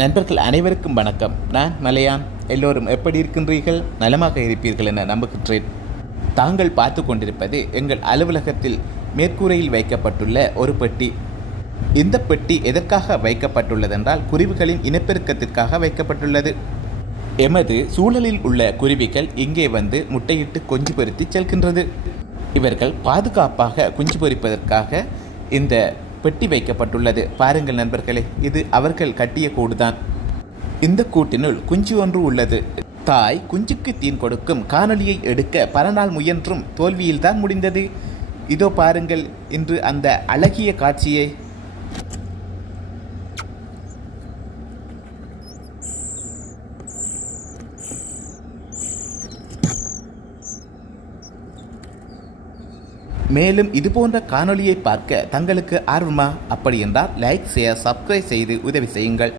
நண்பர்கள் அனைவருக்கும் வணக்கம். நான் மலையான். எல்லோரும் எப்படி இருக்கின்றீர்கள்? நலமாக இருப்பீர்கள் என நம்புகின்றேன். தாங்கள் பார்த்து கொண்டிருப்பது எங்கள் அலுவலகத்தில் மேற்கூரையில் வைக்கப்பட்டுள்ள ஒரு பெட்டி. இந்த பெட்டி எதற்காக வைக்கப்பட்டுள்ளதென்றால் குருவிகளின் இனப்பெருக்கத்திற்காக வைக்கப்பட்டுள்ளது. எமது சூழலில் உள்ள குருவிகள் இங்கே வந்து முட்டையிட்டு குஞ்சு பொரித்து செல்கின்றது. இவர்கள் பாதுகாப்பாக குஞ்சு பொரிப்பதற்காக இந்த பெட்டி வைக்கப்பட்டுள்ளது. பாருங்கள் நண்பர்களே, இது அவர்கள் கட்டிய கூடுதான். இந்த கூட்டினுள் குஞ்சு ஒன்று உள்ளது. தாய் குஞ்சுக்கு தீன் கொடுக்கும் காணொலியை எடுக்க பல நாள் முயன்றும் தோல்வியில்தான் முடிந்தது. இதோ பாருங்கள் இன்று அந்த அழகிய காட்சியை. மேலும் இதுபோன்ற காணொலியை பார்க்க தங்களுக்கு ஆர்வமா? அப்படி என்றால் லைக், ஷேர், சப்ஸ்கிரைப் செய்து உதவி செய்யுங்கள்.